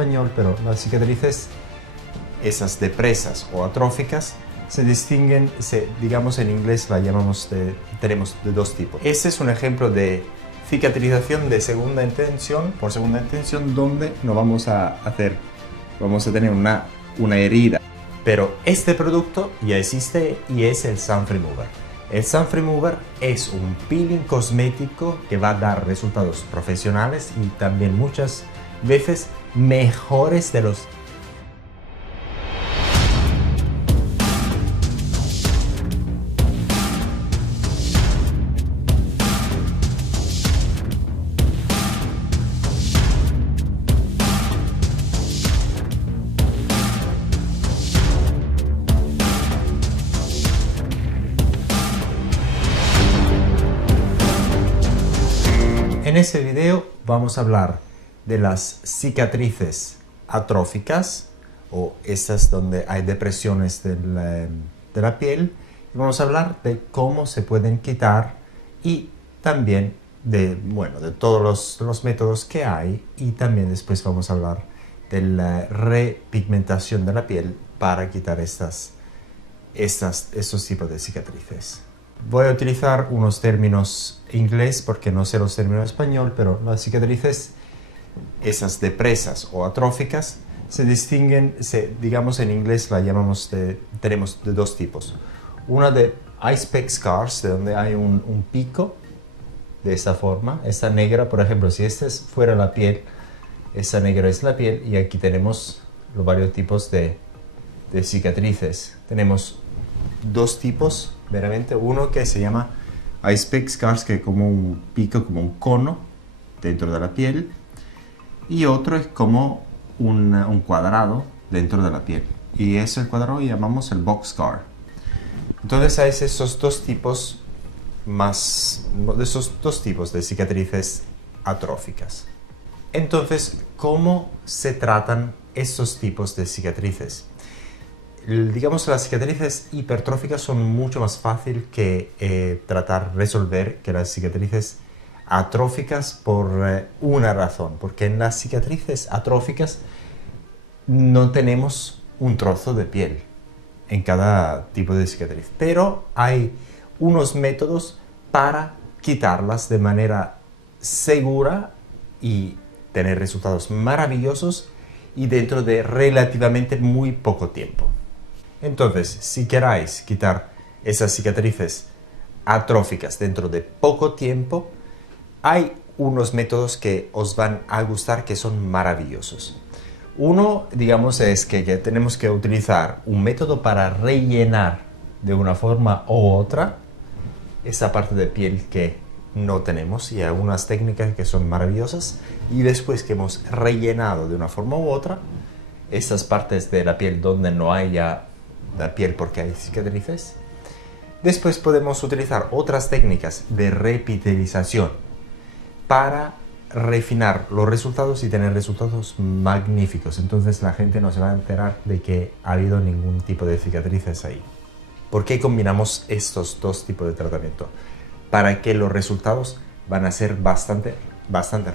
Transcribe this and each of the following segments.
español, pero las cicatrices, esas depresas o atróficas, se distinguen, digamos en inglés la llamamos tenemos de dos tipos. Este es un ejemplo de cicatrización de segunda intención, por segunda intención, donde no vamos a tener una herida. Pero este producto ya existe y es el Sun Remover. El Sun Remover es un peeling cosmético que va a dar resultados profesionales y también muchas veces mejores de los. En este video vamos a hablar de las cicatrices atróficas o estas donde hay depresiones de la piel, y vamos a hablar de cómo se pueden quitar y también de todos los métodos que hay, y también después vamos a hablar de la repigmentación de la piel para quitar estos tipos de cicatrices. Voy a utilizar unos términos en inglés porque no sé los términos en español, pero las cicatrices, esas depresas o atróficas, se distinguen, digamos en inglés la llamamos tenemos de dos tipos. Una de ice pick scars, de donde hay un pico de esta forma, esta negra, por ejemplo, si esta fuera la piel, esta negra es la piel, y aquí tenemos los varios tipos de cicatrices. Tenemos dos tipos, veramente, uno que se llama ice pick scars, que es como un pico, como un cono dentro de la piel, y otro es como un cuadrado dentro de la piel, y ese cuadrado llamamos el box scar. Entonces hay esos dos tipos de cicatrices atróficas. Entonces, ¿cómo se tratan estos tipos de cicatrices? Digamos que las cicatrices hipertróficas son mucho más fácil que resolver que las cicatrices atróficas, por una razón, porque en las cicatrices atróficas no tenemos un trozo de piel en cada tipo de cicatriz, pero hay unos métodos para quitarlas de manera segura y tener resultados maravillosos y dentro de relativamente muy poco tiempo. Entonces, si queráis quitar esas cicatrices atróficas dentro de poco tiempo, hay unos métodos que os van a gustar, que son maravillosos. Uno, digamos, es que tenemos que utilizar un método para rellenar de una forma u otra esa parte de piel que no tenemos, y hay unas técnicas que son maravillosas, y después que hemos rellenado de una forma u otra esas partes de la piel donde no hay ya la piel porque hay cicatrices, después podemos utilizar otras técnicas de repigmentación para refinar los resultados y tener resultados magníficos. Entonces la gente no se va a enterar de que ha habido ningún tipo de cicatrices ahí. ¿Por qué combinamos estos dos tipos de tratamiento? Para que los resultados van a ser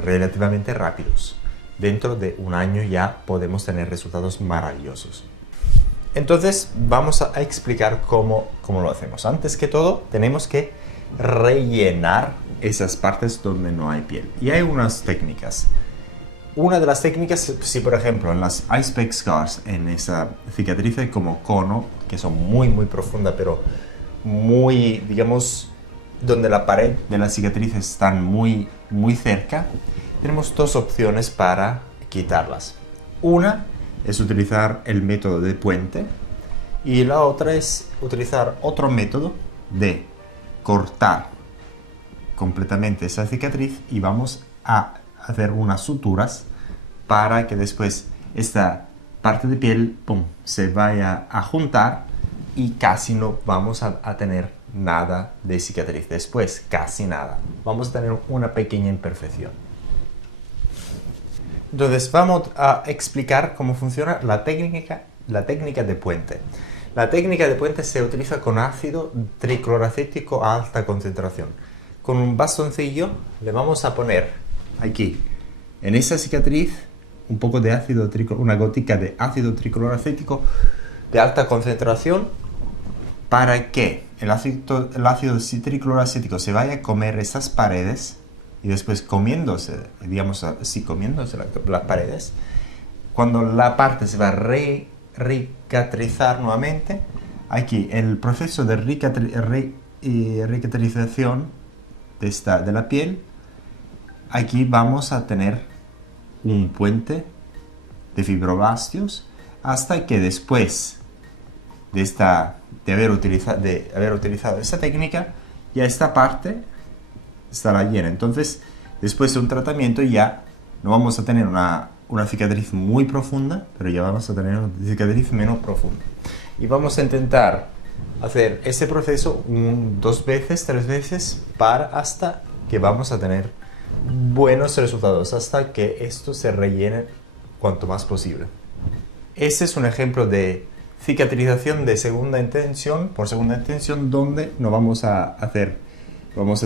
relativamente rápidos. Dentro de un año ya podemos tener resultados maravillosos. Entonces vamos a explicar cómo lo hacemos. Antes que todo, tenemos que rellenar esas partes donde no hay piel. Y hay unas técnicas. Una de las técnicas, si por ejemplo en las ice pick scars, en esa cicatriz como cono, que son muy profundas, pero muy, digamos, donde la pared de la cicatriz están muy cerca, tenemos dos opciones para quitarlas. Una es utilizar el método de puente, y la otra es utilizar otro método de cortar completamente esa cicatriz, y vamos a hacer unas suturas para que después esta parte de piel se vaya a juntar y casi no vamos a tener nada de cicatriz después, casi nada. Vamos a tener una pequeña imperfección. Entonces vamos a explicar cómo funciona la técnica de puente. La técnica de puente se utiliza con ácido tricloracético a alta concentración. Con un bastoncillo le vamos a poner aquí, en esa cicatriz, un poco de una gotica de ácido tricloracético de alta concentración para que el ácido tricloracético se vaya a comer esas paredes y después comiéndose, digamos así, comiéndose las paredes, cuando la parte se va a ricatrizar nuevamente, aquí el proceso de ricatrización de la piel, aquí vamos a tener un puente de fibroblastos hasta que después de haber utilizado esta técnica, ya esta parte estará llena. Entonces, después de un tratamiento ya no vamos a tener una cicatriz muy profunda, pero ya vamos a tener una cicatriz menos profunda. Y vamos a intentar hacer ese proceso 2 veces, 3 veces, hasta que vamos a tener buenos resultados, hasta que esto se rellene cuanto más posible. Este es un ejemplo de cicatrización de segunda intención, por segunda intención, donde no vamos a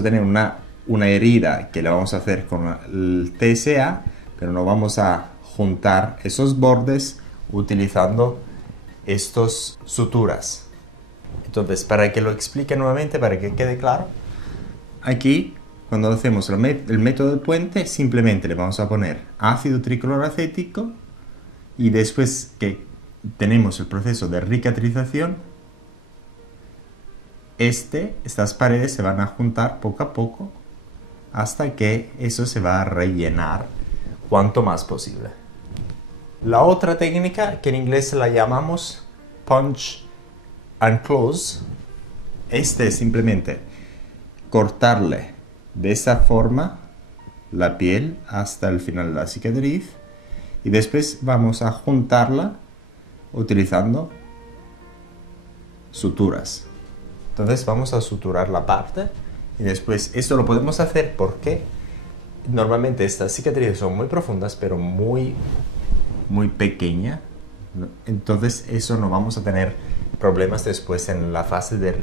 tener una herida que la vamos a hacer con el TSA, pero no vamos a juntar esos bordes utilizando estas suturas. Entonces, para que lo explique nuevamente, para que quede claro, aquí, cuando hacemos el método del puente, simplemente le vamos a poner ácido tricloracético y después que tenemos el proceso de cicatrización, estas paredes se van a juntar poco a poco hasta que eso se va a rellenar cuanto más posible. La otra técnica, que en inglés la llamamos punch and close, es simplemente cortarle de esa forma la piel hasta el final de la cicatriz y después vamos a juntarla utilizando suturas. Entonces vamos a suturar la parte y después esto lo podemos hacer porque normalmente estas cicatrices son muy profundas pero muy pequeñas, entonces eso no vamos a tener problemas después en la fase de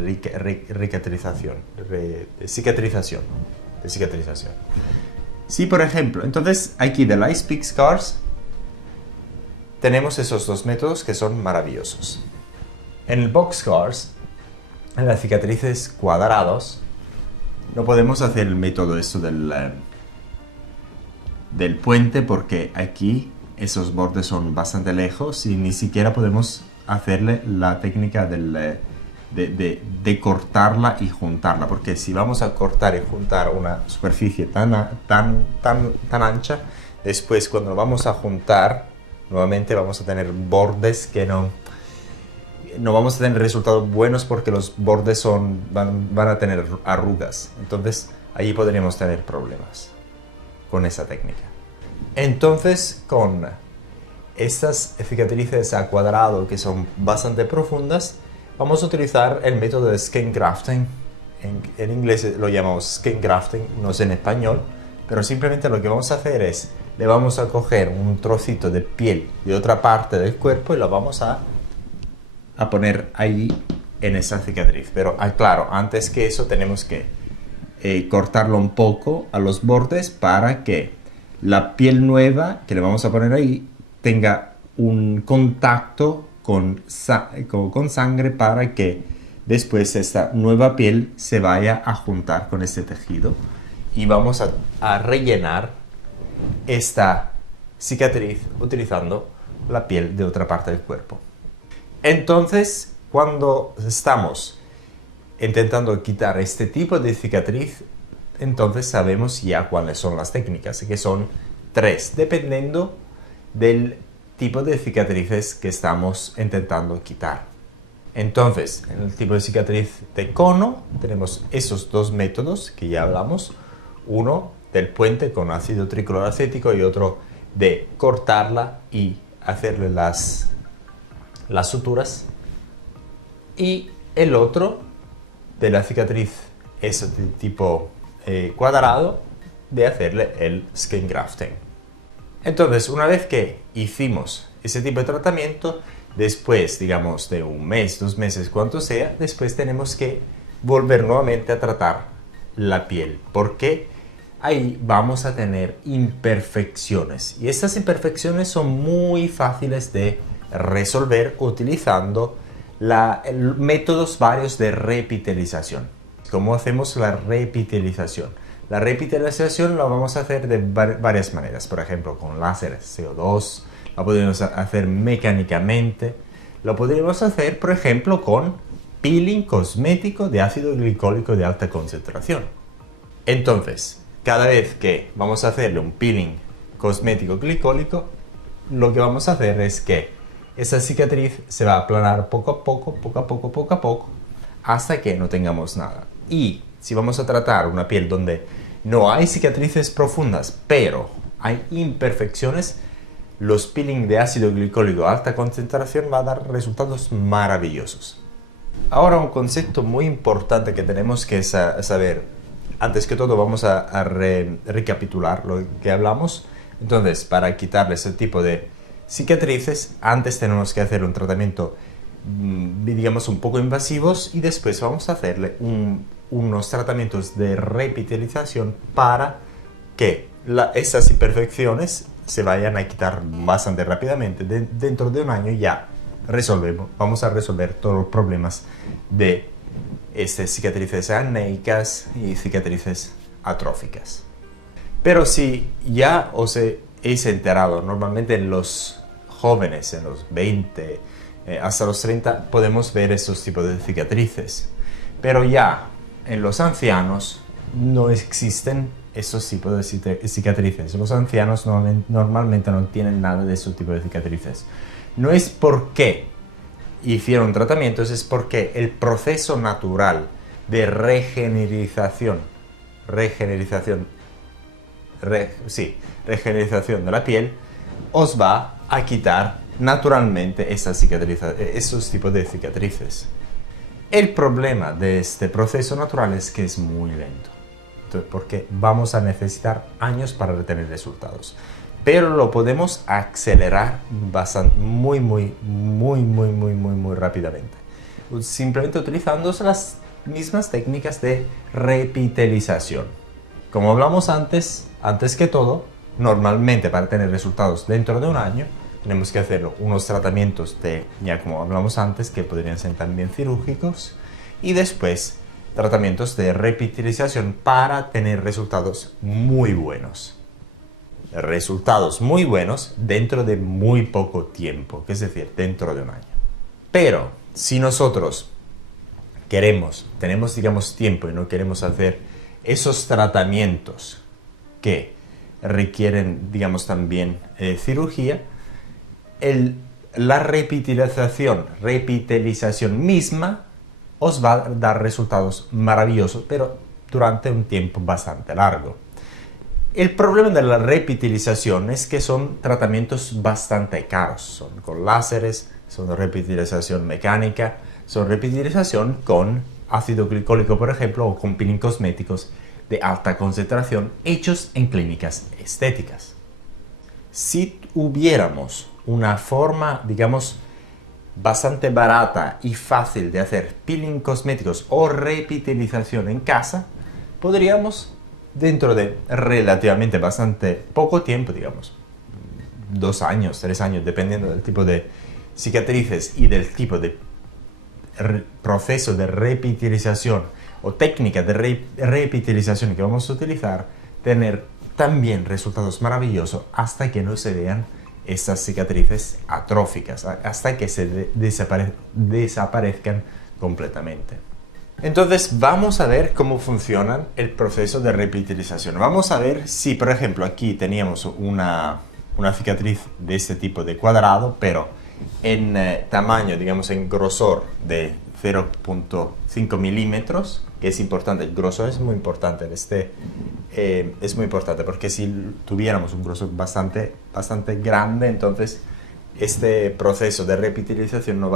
cicatrización. Sí, por ejemplo, entonces aquí del Ice Pick Scars tenemos esos 2 métodos que son maravillosos. En el Box Scars, en las cicatrices cuadrados, no podemos hacer el método del puente porque aquí esos bordes son bastante lejos y ni siquiera podemos hacerle la técnica de cortarla y juntarla, porque si vamos a cortar y juntar una superficie tan ancha, después cuando lo vamos a juntar nuevamente vamos a tener bordes que no vamos a tener resultados buenos porque los bordes van a tener arrugas. Entonces allí podríamos tener problemas con esa técnica. Entonces con estas cicatrices a cuadrado que son bastante profundas, vamos a utilizar el método de skin grafting. En inglés lo llamamos skin grafting, no sé en español, pero simplemente lo que vamos a hacer es le vamos a coger un trocito de piel de otra parte del cuerpo y lo vamos a poner ahí en esa cicatriz. Pero claro, antes que eso tenemos que cortarlo un poco a los bordes para que la piel nueva que le vamos a poner ahí tenga un contacto con sangre para que después esta nueva piel se vaya a juntar con este tejido y vamos a rellenar esta cicatriz utilizando la piel de otra parte del cuerpo. Entonces, cuando estamos intentando quitar este tipo de cicatriz, entonces sabemos ya cuáles son las técnicas, que son 3, dependiendo del tipo de cicatrices que estamos intentando quitar. Entonces, en el tipo de cicatriz de cono, tenemos esos 2 métodos que ya hablamos. Uno del puente con ácido tricloracético y otro de cortarla y hacerle las suturas. Y el otro de la cicatriz, ese tipo cuadrado, de hacerle el skin grafting. Entonces, una vez que hicimos ese tipo de tratamiento, después, digamos, de 1 mes, 2 meses, cuanto sea, después tenemos que volver nuevamente a tratar la piel, porque ahí vamos a tener imperfecciones. Y estas imperfecciones son muy fáciles de resolver utilizando métodos varios de repitelización. ¿Cómo hacemos la repitelización? La repitelización la vamos a hacer de varias maneras. Por ejemplo, con láseres CO2, la podemos hacer mecánicamente. Lo podríamos hacer, por ejemplo, con peeling cosmético de ácido glicólico de alta concentración. Entonces, cada vez que vamos a hacerle un peeling cosmético glicólico, lo que vamos a hacer es que esa cicatriz se va a aplanar poco a poco, hasta que no tengamos nada. Y si vamos a tratar una piel donde no hay cicatrices profundas, pero hay imperfecciones, los peeling de ácido glicólico a alta concentración va a dar resultados maravillosos. Ahora, un concepto muy importante que tenemos que saber. Antes que todo vamos a recapitular lo que hablamos. Entonces, para quitarle ese tipo de cicatrices, antes tenemos que hacer un tratamiento, digamos, un poco invasivos, y después vamos a hacerle unos tratamientos de repitelización para que esas imperfecciones se vayan a quitar bastante rápidamente. Dentro de un año ya vamos a resolver todos los problemas de cicatrices anéicas y cicatrices atróficas. Pero si ya os habéis enterado, normalmente en los jóvenes, en los 20 hasta los 30, podemos ver esos tipos de cicatrices. Pero ya en los ancianos no existen esos tipos de cicatrices. Los ancianos normalmente no tienen nada de esos tipos de cicatrices. No es porque hicieron tratamientos, es porque el proceso natural de regeneración de la piel os va a quitar naturalmente esos tipos de cicatrices. El problema de este proceso natural es que es muy lento, porque vamos a necesitar años para retener resultados. Pero lo podemos acelerar muy rápidamente, simplemente utilizando las mismas técnicas de repitelización. Como hablamos antes que todo, normalmente para tener resultados dentro de un año, tenemos que hacer unos tratamientos ya como hablamos antes, que podrían ser también quirúrgicos, y después tratamientos de repitelización para tener resultados muy buenos. Resultados muy buenos dentro de muy poco tiempo, es decir, dentro de un año. Pero si nosotros tenemos digamos tiempo y no queremos hacer esos tratamientos que requieren digamos también cirugía, la repitelización misma os va a dar resultados maravillosos, pero durante un tiempo bastante largo. El problema de la repitelización es que son tratamientos bastante caros. Son con láseres, son repitelización mecánica, son repitelización con ácido glicólico, por ejemplo, o con peeling cosméticos de alta concentración hechos en clínicas estéticas. Si hubiéramos una forma, digamos, bastante barata y fácil de hacer peeling cosméticos o repitelización en casa, podríamos, dentro de relativamente bastante poco tiempo, digamos 2 años, 3 años, dependiendo del tipo de cicatrices y del tipo de proceso de repitelización o técnica de repitelización que vamos a utilizar, tener también resultados maravillosos hasta que no se vean estas cicatrices atróficas, hasta que se desaparezcan completamente. Entonces vamos a ver cómo funciona el proceso de repitelización. Vamos a ver si, por ejemplo, aquí teníamos una cicatriz de este tipo de cuadrado, pero en tamaño, digamos en grosor de 0.5 milímetros, que es importante. El grosor es muy importante es muy importante, porque si tuviéramos un grosor bastante grande, entonces este proceso de repitelización no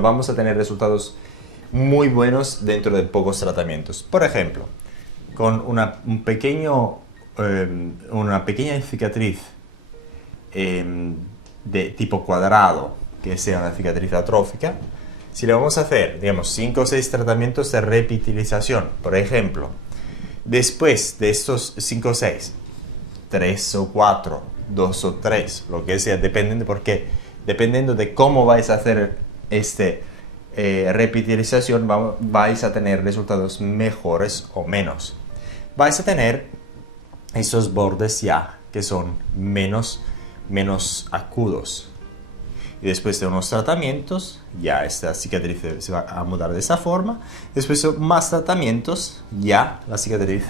vamos a tener resultados muy buenos dentro de pocos tratamientos. Por ejemplo, con una pequeña cicatriz de tipo cuadrado, que sea una cicatriz atrófica, si le vamos a hacer, digamos, 5 o 6 tratamientos de repitelización, por ejemplo, Después de estos 5 o 6, 3 o 4, 2 o 3, lo que sea, dependiendo de cómo vais a hacer repitilización, vais a tener resultados mejores o menos. Vais a tener esos bordes ya que son menos agudos. Y después de unos tratamientos, ya esta cicatriz se va a mudar de esa forma. Después de más tratamientos, ya la cicatriz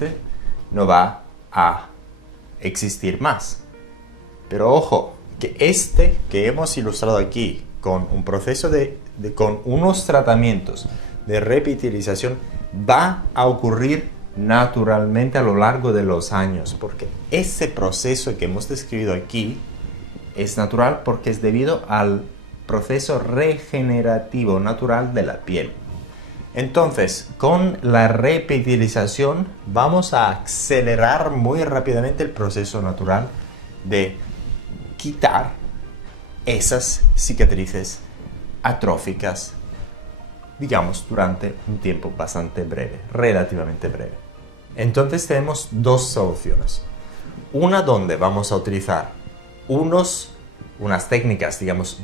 no va a existir más. Pero ojo, que que hemos ilustrado aquí con un proceso con unos tratamientos de repitilización va a ocurrir naturalmente a lo largo de los años, porque ese proceso que hemos descrito aquí es natural porque es debido al proceso regenerativo natural de la piel. Entonces, con la repitilización vamos a acelerar muy rápidamente el proceso natural de quitar esas cicatrices atróficas, digamos, durante un tiempo bastante breve, relativamente breve. Entonces tenemos dos soluciones. Una donde vamos a utilizar unas técnicas, digamos,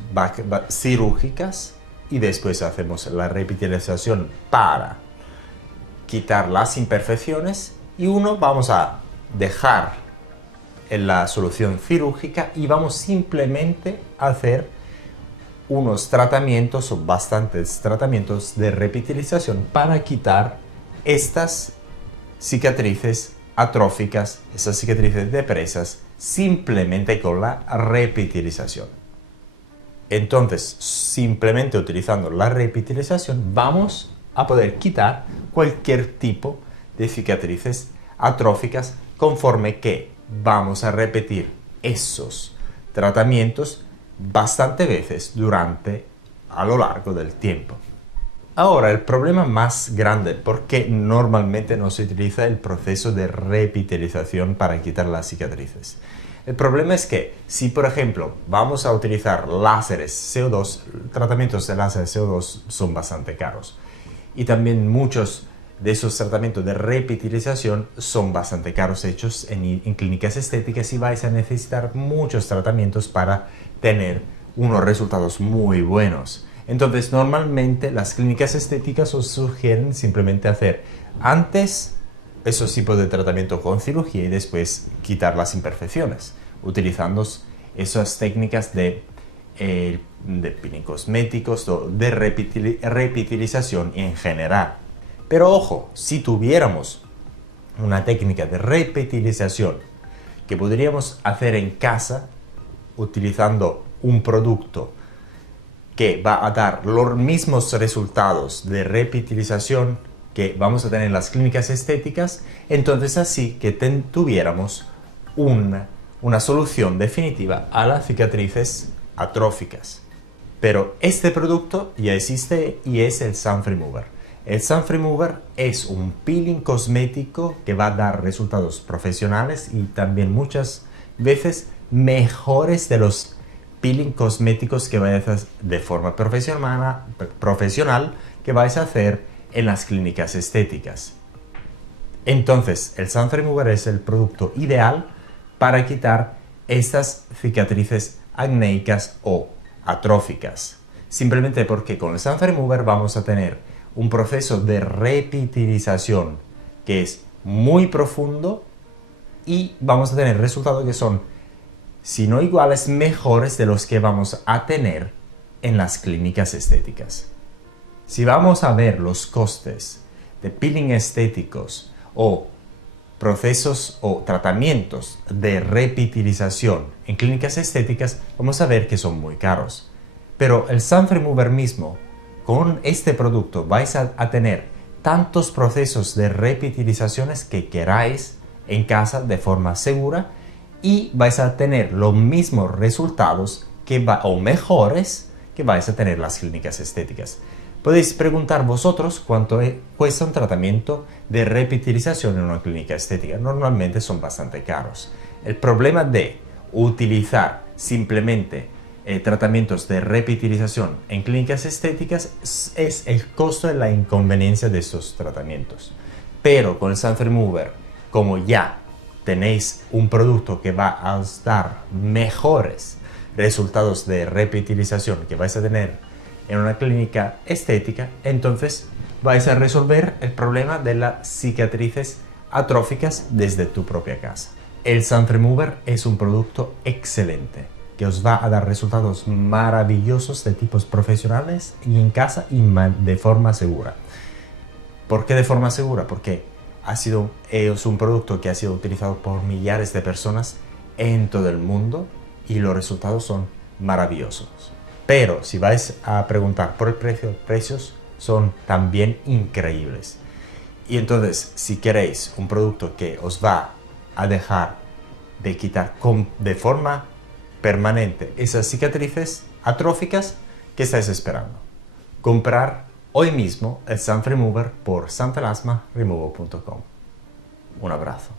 cirúrgicas, y después hacemos la repitilización para quitar las imperfecciones, y vamos a dejar en la solución cirúrgica y vamos simplemente a hacer unos tratamientos o bastantes tratamientos de repitilización para quitar estas cicatrices atróficas, esas cicatrices depresas, simplemente con la repitilización. Entonces, simplemente utilizando la repitilización vamos a poder quitar cualquier tipo de cicatrices atróficas conforme que vamos a repetir esos tratamientos bastante veces a lo largo del tiempo. Ahora, el problema más grande, porque normalmente no se utiliza el proceso de repitilización para quitar las cicatrices. El problema es que si, por ejemplo, vamos a utilizar láseres CO2, tratamientos de láseres CO2 son bastante caros. Y también muchos de esos tratamientos de repitilización son bastante caros hechos en clínicas estéticas y vais a necesitar muchos tratamientos para tener unos resultados muy buenos. Entonces, normalmente las clínicas estéticas os sugieren simplemente hacer antes esos tipos de tratamiento con cirugía y después quitar las imperfecciones, utilizando esas técnicas de peeling cosméticos, de repitilización en general. Pero ojo, si tuviéramos una técnica de repitilización que podríamos hacer en casa utilizando un producto que va a dar los mismos resultados de repitilización que vamos a tener en las clínicas estéticas, entonces así que tuviéramos una solución definitiva a las cicatrices atróficas. Pero este producto ya existe y es el Sun Remover. El Sun Remover es un peeling cosmético que va a dar resultados profesionales y también muchas veces mejores de los peeling cosméticos que vais a hacer de forma profesional que vais a hacer en las clínicas estéticas. Entonces, el Sun Remover es el producto ideal para quitar estas cicatrices acnéicas o atróficas. Simplemente porque con el Sun Remover vamos a tener un proceso de repitilización que es muy profundo y vamos a tener resultados que son, si no iguales, mejores de los que vamos a tener en las clínicas estéticas. Si vamos a ver los costes de peeling estéticos o procesos o tratamientos de repitilización en clínicas estéticas, vamos a ver que son muy caros. Pero el Sun Remover mismo, con este producto vais a tener tantos procesos de repitilizaciones que queráis en casa de forma segura y vais a tener los mismos resultados o mejores que vais a tener las clínicas estéticas. Podéis preguntar vosotros cuánto cuesta un tratamiento de repitilización en una clínica estética. Normalmente son bastante caros. El problema de utilizar simplemente tratamientos de repitilización en clínicas estéticas es el costo de la inconveniencia de estos tratamientos. Pero con el Sun Remover, como ya tenéis un producto que va a os dar mejores resultados de reutilización que vais a tener en una clínica estética, entonces vais a resolver el problema de las cicatrices atróficas desde tu propia casa. El Sun Remover es un producto excelente que os va a dar resultados maravillosos de tipos profesionales y en casa y de forma segura. ¿Por qué de forma segura? Porque es un producto que ha sido utilizado por millares de personas en todo el mundo y los resultados son maravillosos. Pero si vais a preguntar por el precio, precios son también increíbles. Y entonces, si queréis un producto que os va a dejar de quitar de forma permanente esas cicatrices atróficas, ¿qué estáis esperando? Comprar hoy mismo el Sun Remover por santalasmaremoval.com. Un abrazo.